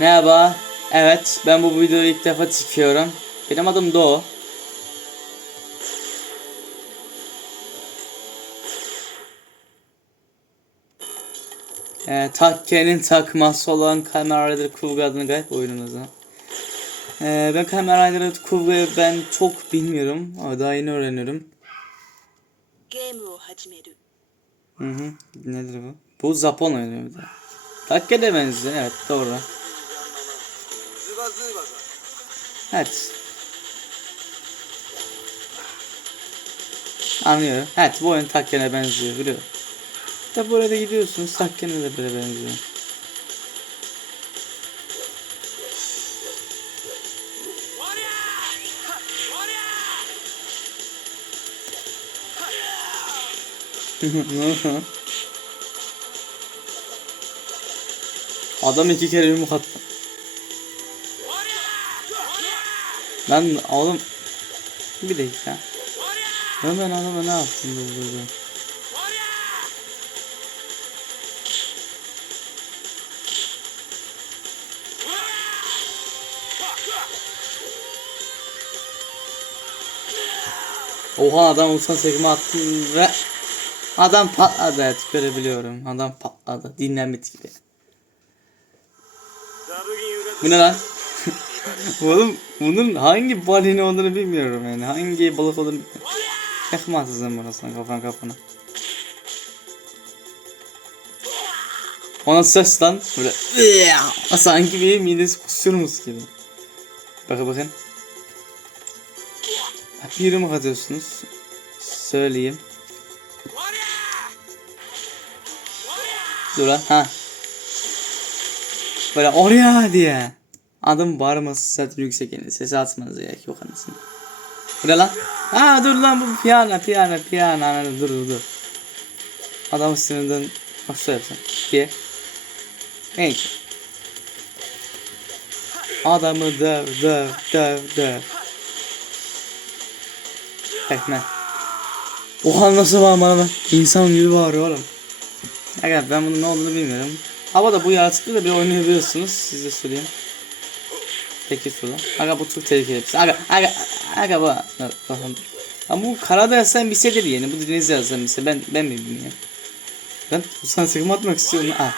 Merhaba. Evet ben bu videoyu ilk defa çekiyorum. Benim adım Doğu. Ee, takkenin takması olan Kamen Rider adını gayet oyunumuza. Ee, ben Kamen Rider ben çok bilmiyorum. Ama daha yeni öğreniyorum. Hı hı. Nedir bu? Bu Japon oyunu bir de. Takke de benziyor. Evet doğru. Evet. Anlıyorum. Evet bu oyun Takken'e benziyor biliyorum. Tabi orada gidiyorsunuz Takken'e de böyle benziyor. Adam iki kere yumruk attı. Lan oğlum bir dakika. Hemen adama ne yaptın burada? Oha adam uçan sekme attı ve adam patladı evet görebiliyorum adam patladı dinlenmedi gibi. Bu ne lan? Oğlum bunun hangi balina olduğunu bilmiyorum yani. Hangi balık olduğunu bilmiyorum. Yakma atacağım burasına kafana kafana. Ona ses lan böyle sanki bir midesi kusuyormuş gibi. Bakın bakın. Bir yürüme atıyorsunuz. Söyleyeyim. Dur lan ha. Böyle oraya diye. Adım bağırması zaten yüksek yani. Sesi atmanıza gerek yok anasını. Bu ne lan? Ha dur lan bu piyano piyano piyano anladım dur dur dur. Adam sinirden nasıl yapsın? Bir. İki. Adamı döv döv döv döv. Tekme. Oha nasıl bana lan? İnsan gibi bağırıyor oğlum. Evet ben bunun ne olduğunu bilmiyorum. Havada bu yaratıklı da bir oynayabiliyorsunuz. Size söyleyeyim. Peki soru. Aga bu çok tehlikeli şey. Aga aga aga bu. Ama bu karada yazan bir şeydir yani. Bu denizde yazan bir şey. Ben ben mi bilmiyorum. Ben sana sıkma atmak istiyorum. Ah.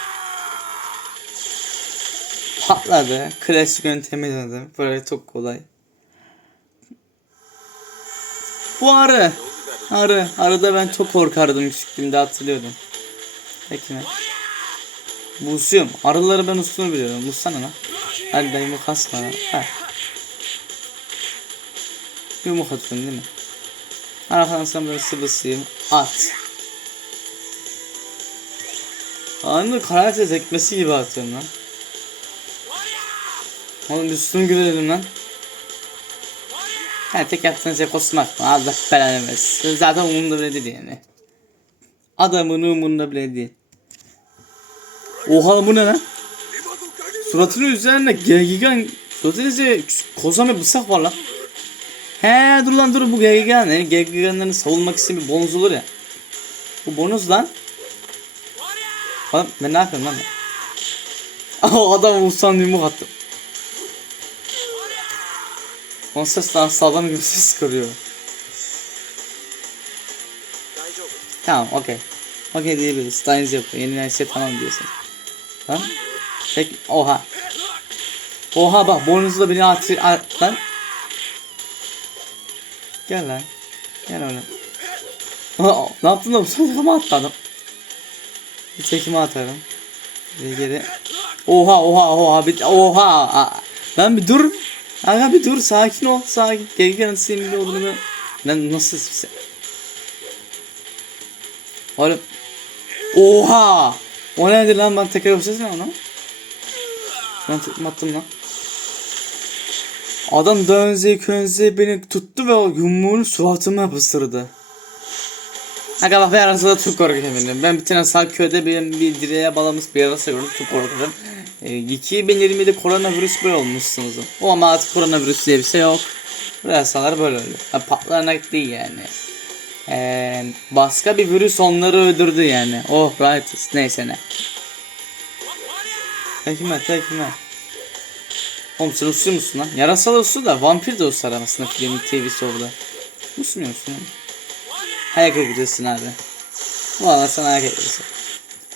Patladı. Klasik yöntemi dedim. Böyle çok kolay. Bu arı. Arı. Arıda ben çok korkardım küçüklüğümde hatırlıyorum. Peki ne? Bu usuyorum. Arıları ben ustuğunu biliyorum. Ussana lan. Hadi dayımı kasma lan. Ha. Yumruk atıyorsun değil mi? Arkadan sana böyle sıvısıyım. At. Anında karate tekmesi gibi atıyorum lan. Oğlum üstünü gülelim lan. Ha tek yaptığın şey kosmak mı? Allah belanı versin. Zaten umurumda bile değil yani. Adamın umurumda bile değil. Oha bu ne lan? Suratının üzerine Gegigan suratının üzerine kozan bir bıçak var lan. He dur lan dur bu Gegigan. Yani Gegigan'ların savunmak isteyen bir bonus olur ya. Bu bonus lan. Adam ben ne yapıyorum lan? O adam Ulusal yumruk attı. Onun ses sağlam gibi ses çıkarıyor. Tamam okey. Okey diyebiliriz. Steins yapıyor. Yeni set şey tamam diyorsun. Tamam. Peki oha. Oha bak boynuzla beni at, at lan. Gel lan. Gel oğlum. Ne yaptın bu sefer atladım. Bir çekime atarım. Geri geri. Oha oha oha bir oha. Lan bir dur. Aga bir dur sakin ol sakin. Geri gelen senin olduğunu. Lan nasıl bir şey? Oğlum. Oha! O nedir lan ben tekrar yapacağız mı onu? Ben tekme attım lan. Adam dönze könze beni tuttu ve yumruğunu suratıma yapıştırdı. Aga bak ben arasında çok korkuyorum benim. Ben bir tane sağ köyde bir, bir direğe bağlamış bir yarasa gördüm çok korkuyorum. Ee, 2020'de koronavirüs böyle olmuşsunuz. O ama artık koronavirüs diye bir şey yok. Bu yasalar böyle oluyor. Ha, patlanak değil yani. Ee, başka bir virüs onları öldürdü yani. Oh right neyse ne. Tekme tekme. Oğlum sen usuyor musun lan? Yarasal usu da vampir de usar aslında filmin TV'si orada. Usmuyor musun? Ayak gidiyorsun abi. Valla sana ayak ediyorsun.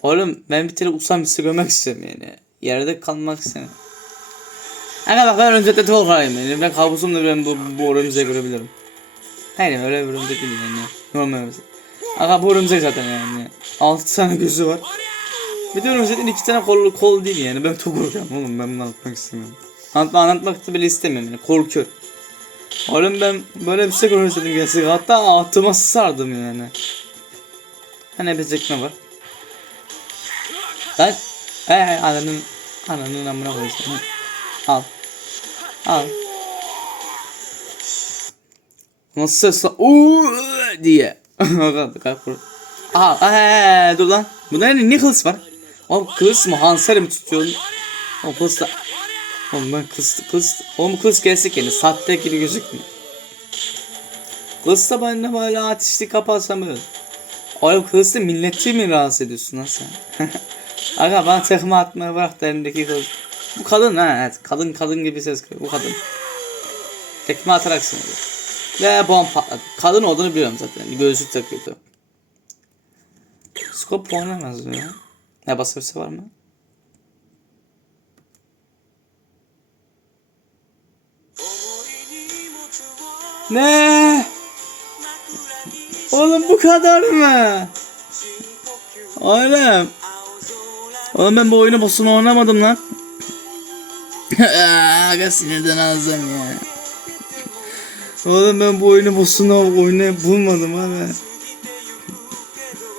Oğlum ben bir kere usam bir görmek istiyorum yani. Yerde kalmak istemiyorum. Ana bak ben öncelikle korkarım yani. Ben kabusumda ben bu, bu örümceği görebilirim. Hayır öyle bir örümcek değil yani. Normal örümcek. Aga bu örümcek zaten yani. 6 tane gözü var. Bir de örümcekten iki tane kol, kol değil yani. Ben çok korkuyorum oğlum ben bunu anlatmak istemiyorum. Anlatma, anlatmak da bile istemiyorum yani. Korkuyorum. Oğlum ben böyle bir şey görmek istedim gerçekten. Hatta altıma sardım yani. Hani bir çekme var. Lan. He he ananın ananın amına koyacağım. Al. Al. Nasıl ses lan? Uuu diye. Kalk kalk. Aha he, dur lan. Bunda ne, kılıç var? Oğlum kılıç mı? Hanser mi tutuyorsun? O kılıç da... Oğlum ben kılıç, kılıç... Oğlum kılıç gelsek yani sahte gibi gözükmüyor. Kılıç da bende böyle ateşli kapatsam böyle. Oğlum kılıçla milleti mi rahatsız ediyorsun lan sen? Aga bana tekme atmaya bırak da elimdeki kılıç. Bu kadın ha evet. Kadın kadın gibi ses. Bu kadın. Tekme atarak sinirli. Ve bomba patladı. Kadın olduğunu biliyorum zaten. Gözlük takıyordu. Skop puanlamaz ya. Ne basabilirse var mı? Ne? Oğlum bu kadar mı? Oğlum. Oğlum ben bu oyunu boss'unu oynamadım lan. Aga sinirden ağzım ya. Oğlum ben bu oyunu boss'unu oynayıp bulmadım abi.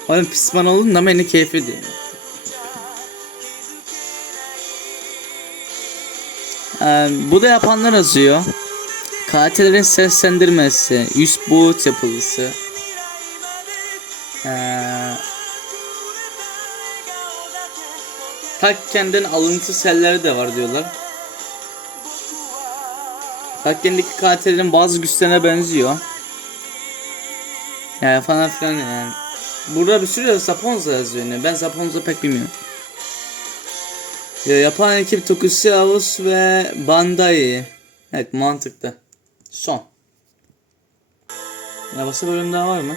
Oğlum pişman oldum da beni keyfi diye. Ee, bu da yapanlar yazıyor. Katillerin seslendirmesi, üst boyut yapılısı. Ee, Takken'den alıntı selleri de var diyorlar. Takken'deki katillerin bazı güçlerine benziyor. Yani falan filan yani. Burada bir sürü Saponza yazıyor yani. Ben Saponza pek bilmiyorum. Ya, yapan ekip Tokusavus ve Bandai. Evet mantıklı. Son. Ya bölüm daha var mı?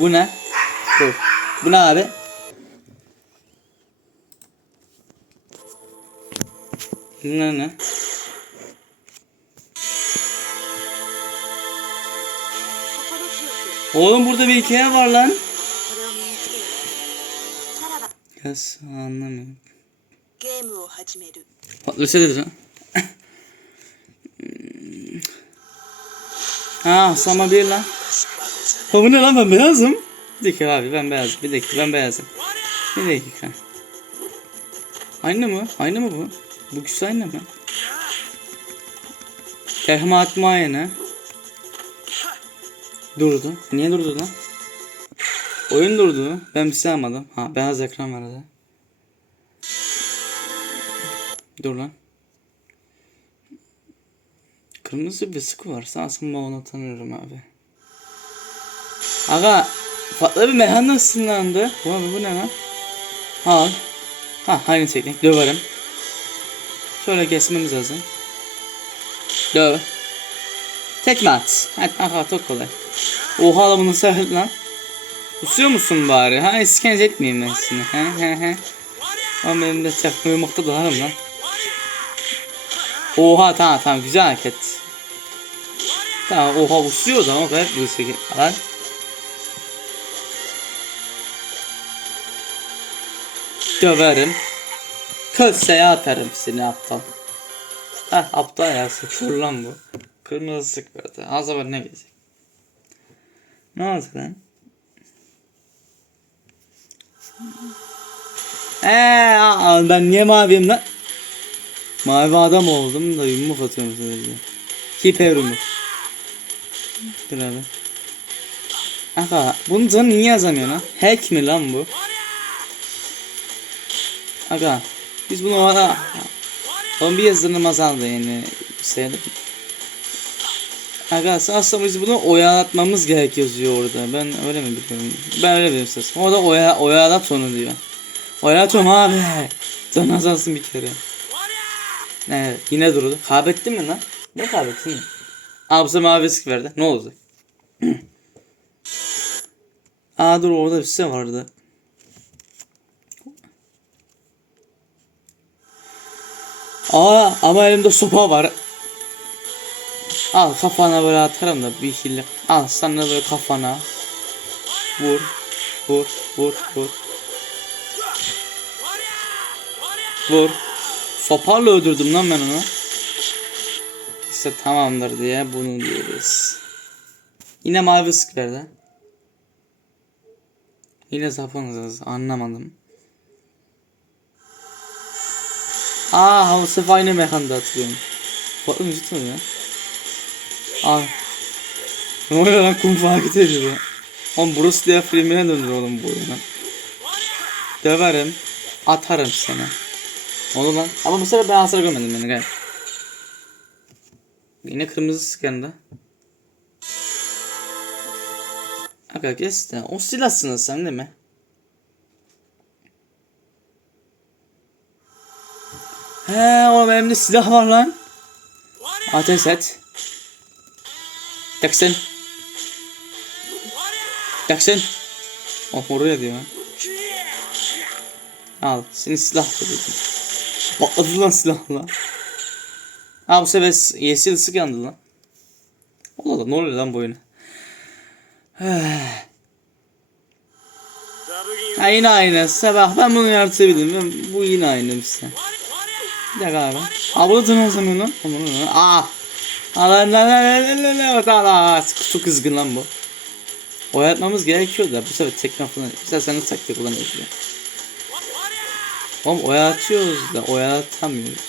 Bu ne? Dur. Bu ne abi? Ne ne? Oğlum burada bir hikaye var lan. Ya anlamıyorum. Bak ösedir ha. ha sama bir lan. Ha bu ne lan ben beyazım. Bir dakika abi ben beyazım. Bir dakika ben beyazım. Bir dakika. Aynı mı? Aynı mı bu? Bu küs aynı mı? Tehmat Mayene. Durdu. Niye durdu lan? Oyun durdu. Ben bir şey almadım. Ha beyaz ekran var arada. Dur lan. Kırmızı bir sıkı varsa aslında onu tanıyorum abi. Aga farklı bir mehan ısınlandı. Bu abi bu ne lan? Al. Ha aynı teknik döverim. Şöyle kesmemiz lazım. Döv. Tekme at. Hadi aha çok kolay. Oha la bunu sahip lan. Kusuyor musun bari? Ha iskence etmeyeyim ben seni. He he he. Ama benim de çakma yumurta dolarım lan. Oha tamam tamam güzel hareket. Tamam oha usuyor da o kadar bir şey lan. Döverim. Köseye atarım seni aptal. Heh aptal ya sıkıyor lan bu. Kırmızı sık verdi. Az zaman ne gelecek? Ne oldu lan? Eee ben niye maviyim lan? Mavi adam oldum da yumruk atıyorum sadece. Hiper yumruk. Dur abi. Aga bunu canı niye yazamıyor lan? Hack mi lan bu? Aga biz bunu ona Oğlum bir yazılım azaldı yani. Sayalım. Arkadaşlar aslında biz bunu oyalatmamız gerek yazıyor orada. Ben öyle mi biliyorum? Ben öyle biliyorum ses. Orada oya, oyalat onu diyor. Oyalat onu abi. Can azalsın bir kere. Evet yine durdu. Kaybettin mi lan? Ne kaybettin? Abza mavi sık verdi. Ne oldu? Aa dur orada bir şey vardı. Aa ama elimde sopa var. Al kafana böyle atarım da bir hile. Al sana böyle kafana. Vur. Vur. Vur. Vur. Vur. Soparla öldürdüm lan ben onu. İşte tamamdır diye bunu diyoruz. Yine mavi sık verdi. Yine sapınız anlamadım. Aa bu sefer aynı mekanda. Farklı müzik mi ya? Aa. Ne oluyor lan kum hareket ediyor. Oğlum Bruce Lee filmine döndür oğlum bu oyunu. Döverim. Atarım seni. Olur lan. Ama bu sefer ben hasar görmedim beni gel. Yine kırmızı. Aga geç de. O silahsın sen değil mi? He o benim de silah var lan. Ateş et. Jackson. Jackson. Oh oraya diyor. Al seni silah dedim. Patladı lan silahla. Ha bu sefer yeşil ısık yandı lan. Allah Allah ne oluyor lan bu oyuna? ha yine aynı. Sabah ben bunu yaratabilirim. Ben, bu yine aynı işte. Bir dakika abi. Bunu tanımsamıyor lan. Aman. Lan lan lan lan lan lan. Çok kızgın lan bu. Oynatmamız gerekiyor da bu sefer tekme falan. Güzel sen taktik kullanıyorsun ya. Oğlum oyalatıyoruz da oyalatamıyoruz.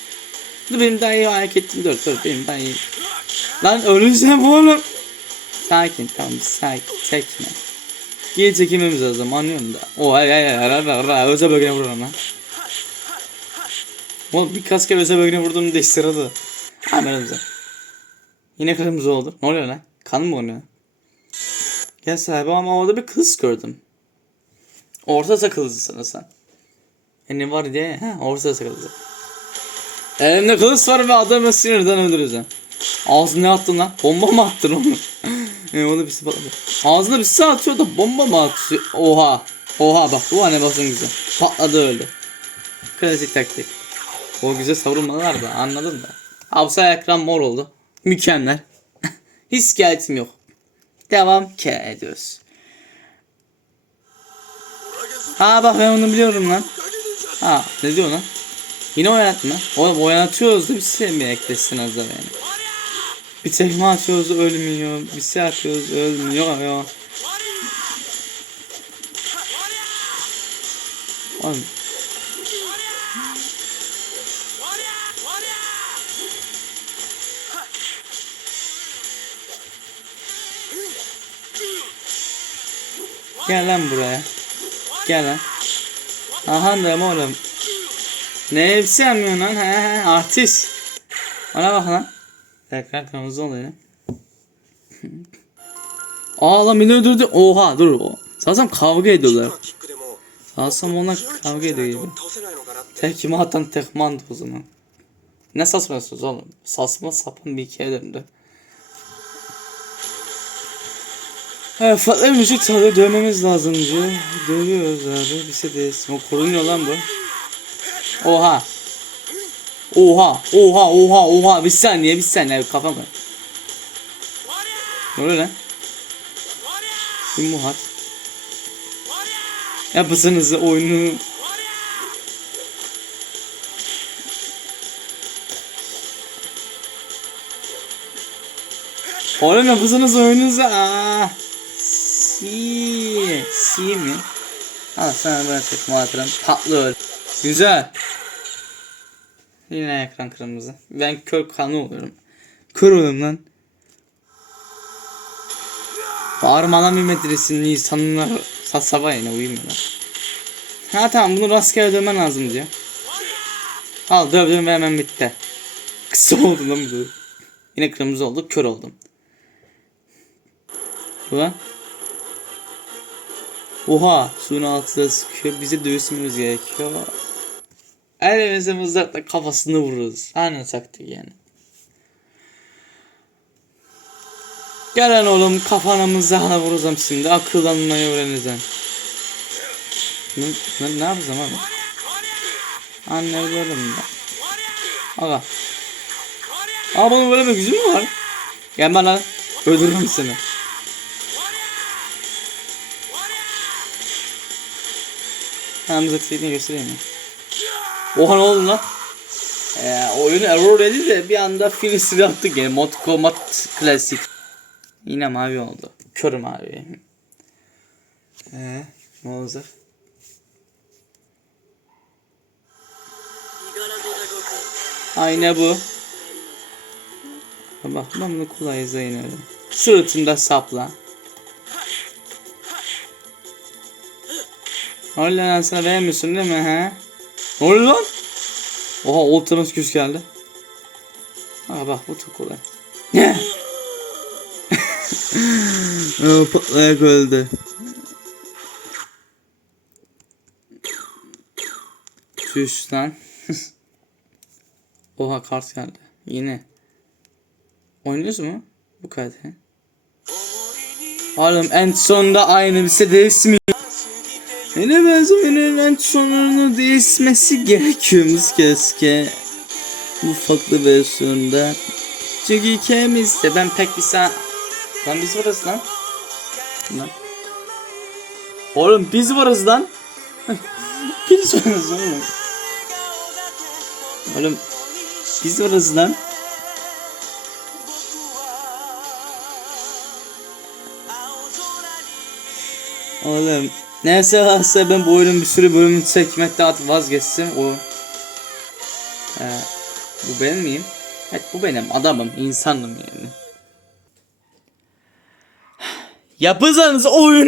Dur benim daha iyi hareketim dur dur benim daha iyi. Lan öleceğim oğlum. Sakin tamam sakin tekme. Geri çekimimiz lazım anlıyorum da. O ay ay ay özel bölgene vururum lan. Oğlum birkaç kere özel bölgene vurdum da sırada. Hemen özel. Yine kırmızı oldu. Ne oluyor lan? Kan mı oluyor? Gel sahibi ama orada bir kız gördüm. Orta sakılızı sanırsan. Yani var diye ha orta sakılızı. Elimde kılıç var ve adamı sinirden öldüreceğim. Ağzına ne attın lan? Bomba mı attın onu? e, onu bir patladı. Ağzına bir şey atıyor da bomba mı atıyor? Oha. Oha bak bu animasyon güzel. Patladı öyle. Klasik taktik. O güzel savurmalar da anladın da. Hapsa ekran mor oldu. Mükemmel. Hiç şikayetim yok. Devam ki ediyoruz. Ha bak ben onu biliyorum lan. Ha ne diyor lan? Yine oynatma. Oğlum oynatıyoruz da bir şey mi eklesin azar yani. Bir tekme atıyoruz ölmüyor. Bir şey atıyoruz ölmüyor. Ya. Oğlum. Gel lan buraya. Gel lan. Aha da oğlum. Ne hepsi yemiyorsun lan? He he artist. Ona bak lan. Tekrar kırmızı oluyor. Aa lan beni öldürdü. Oha dur. Sanırsam kavga ediyorlar. Sanırsam onlar kavga ediyor gibi. Tekme atan tekmandı o zaman. Ne saçmalıyorsunuz oğlum? Saçma sapan bir hikaye döndü. Evet, farklı bir müzik çalıyor. Dövmemiz lazım diyor. Dövüyoruz abi. Bir şey değilsin. O korunuyor lan bu. Oha. Oha. Oha. Oha. Oha. Bir saniye. Bir saniye. Kafam var. Ne oluyor lan? Bir muhat. Yapısınızı oyunu Oğlum yapısınız oyununuzu aaa. Si. Si mi? Al sana böyle tekme atarım. Patlı öl. Güzel. Yine ekran kırmızı. Ben kör kanı oluyorum. Kör oluyorum lan. Bağırma lan bir metresini insanlar sabah yine uyumuyorlar. Ha tamam bunu rastgele dövmen lazım diyor. Al dövdüm ve hemen bitti. Kısa oldu lan bu. Yine kırmızı oldu kör oldum. Ulan. Oha suyun altında sıkıyor. Bize dövüşmemiz gerekiyor. Elimize mızrakla kafasını vururuz. Aynen taktik yani. Gel lan oğlum kafana mızrakla vuracağım şimdi. Akıllanmayı öğreneceğim. Ne, ne, ne yapacağım abi? Anne gördüm ben. Aga. Aa bunun böyle bir yüzü mü var? Gelme lan. Öldürürüm seni. Hemen bize tıklayıp göstereyim ya. Oha ne oldu lan? Ee, oyun error dedi de bir anda Philist'i yaptık yani. Mod Combat Classic. Yine mavi oldu. Kör mavi. Eee ne olacak? Ayna bu. Bak bunu kolay izleyin öyle. Suratında sapla. Öyle lan sana beğenmiyorsun değil mi he? Ne oluyor lan? Oha ultimate güç geldi. Aa bak bu çok kolay. Patlayak öldü. Tüş lan. Oha kart geldi. Yine. Oynuyoruz mu? Bu kadar. Oğlum en sonunda aynı bir şey değişmiyor. Yine benzemenin en sonunu değişmesi gerekiyormuş keşke. Bu farklı versiyonda. Çünkü hikayemizde ben pek bir sa... Lan biz varız lan. Lan. Oğlum biz varız lan. biz varız oğlum. Oğlum biz varız lan. Oğlum neyse varsa ben bu oyunun bir sürü bölümünü çekmekte artık vazgeçtim. O ee, bu benim miyim? Evet bu benim adamım insanım yani. Yapacağınız oyun